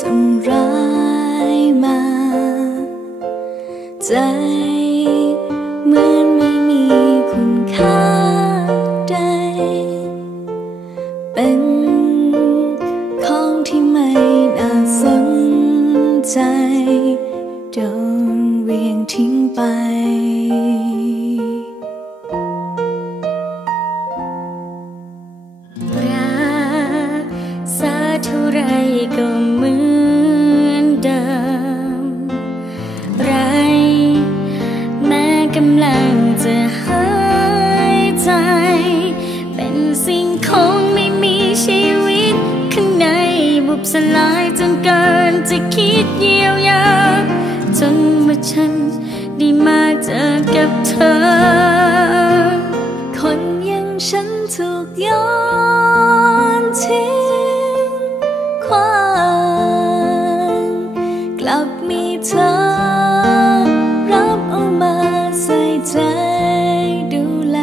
ทำร้ายมา ใจเหมือนไม่มีคุณค่าใด เป็นของที่ไม่น่าสนใจโดนเวียงทิ้งไปรักษาเท่าไรก็ สลายจนเกินจะคิดเยียวยาจนเมื่อฉันได้มาเจอกับเธอ คนอยังฉันถูกย้อนทิ้งขว้างกลับมีเธอรับเอามาใส่ใจดูแล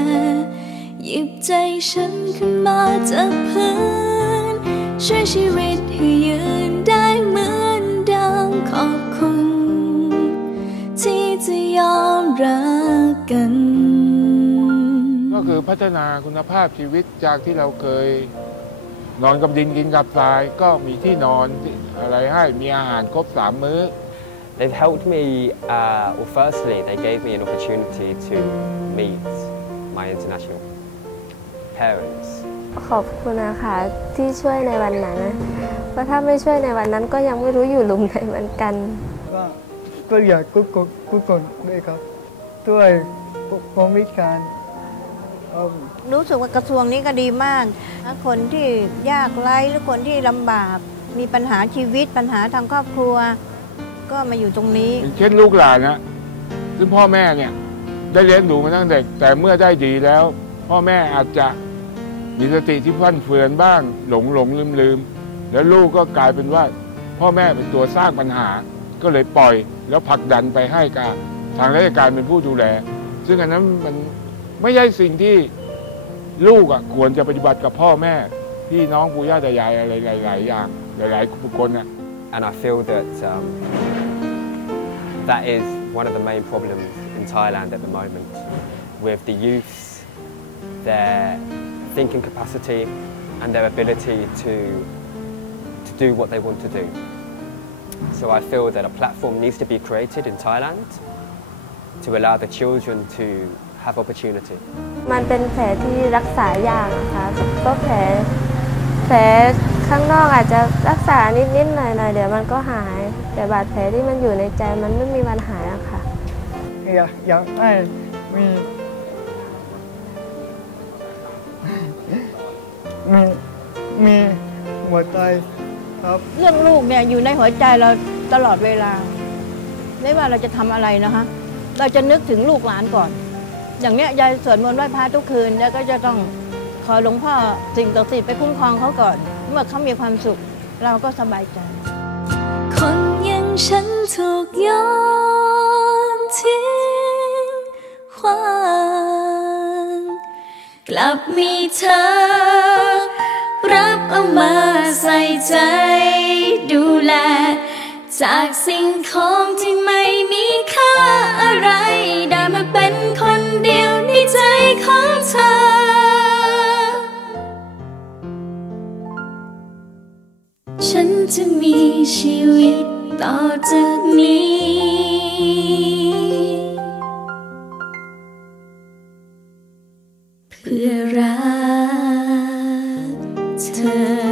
หยิบใจฉันขึ้นมาจากพื้น ช่วยชีวิตให้ยืนได้เหมือนเดิมขอบคุณ ที่จะยอมรักกัน ก็คือพัฒนาคุณภาพชีวิตจากที่เราเคย นอนกับดินกินกับทรายก็มีที่นอนอะไรให้มีอาหารครบสามมื้อ They've helped me, uh, well, firstly, they gave me an opportunity to meet my international parents. ขอบคุณนะคะที่ช่วยในวันนั้นนะเพราะถ้าไม่ช่วยในวันนั้นก็ยังไม่รู้อยู่หลุมไหนเหมือนกัน ก็ก็อยากกุศลกุศลด้วยครับด้วยพรมิการเอิ่มรู้สึกว่ากระทรวงนี้ก็ดีมาก คนที่ยากไร้หรือคนที่ลำบาก มีปัญหาชีวิตปัญหาทางครอบครัว ก็มาอยู่ตรงนี้อย่างเช่นลูกหลานนะซึ่งพ่อแม่เนี่ยได้เลี้ยงดูมาตั้งแต่เด็ก แต่เมื่อได้ดีแล้ว พ่อแม่อาจจะ มีสติที่ฟั่นเฟือนบ้าง หลงหลงลืมลืมแล้วลูกก็กลายเป็นว่า พ่อแม่เป็นตัวสร้างปัญหา ก็เลยปล่อยแล้วผลักดันไปให้กับทางราชการเป็นผู้ดูแล ซึ่งอันนั้นมันไม่ใช่สิ่งที่ลูกอะควรจะปฏิบัติกับพ่อแม่พี่น้องปู่ย่าตายายอะไรหลาย ๆ อย่างหลายๆบุคคลน่ะ And I feel that um, that is one of the main problems in Thailand at the moment with the youths, their thinking capacity and their ability to, to do what they want to do. So I feel that a platform needs to be created in Thailand to allow the children to have opportunity. มันเป็นแผลที่รักษายากนะคะก็แผลแผลข้างนอกอาจจะรักษานิดๆหน่อยๆเดี๋ยวมันก็หาย แต่บาดแผลที่มันอยู่ในใจมันไม่มีวันหายอะค่ะอยากอยากให้มีมี มีหัวใจครับ เรื่องลูกเนี่ยอยู่ในหัวใจเราตลอดเวลา ไม่ว่าเราจะทำอะไรนะคะ เราจะนึกถึงลูกหลานก่อน อย่างเนี้ยยายสวดมนต์ไหว้พระทุกคืนแล้วก็จะต้องขอหลวงพ่อสิ่งศักดิ์สิทธิ์ไปคุ้มครองเขาก่อน เมื่อเขามีความสุข เราก็สบายใจ คนอยังฉันถูกย้อนทิ้งขว้างกลับมีเธอรับ เอามาใส่ใจดูแล จากสิ่งของที่ไม่มีค่าอะไร ได้มาเป็นคนเดียวในใจของเธอ ฉันจะมีชีวิตต่อจากนี้ to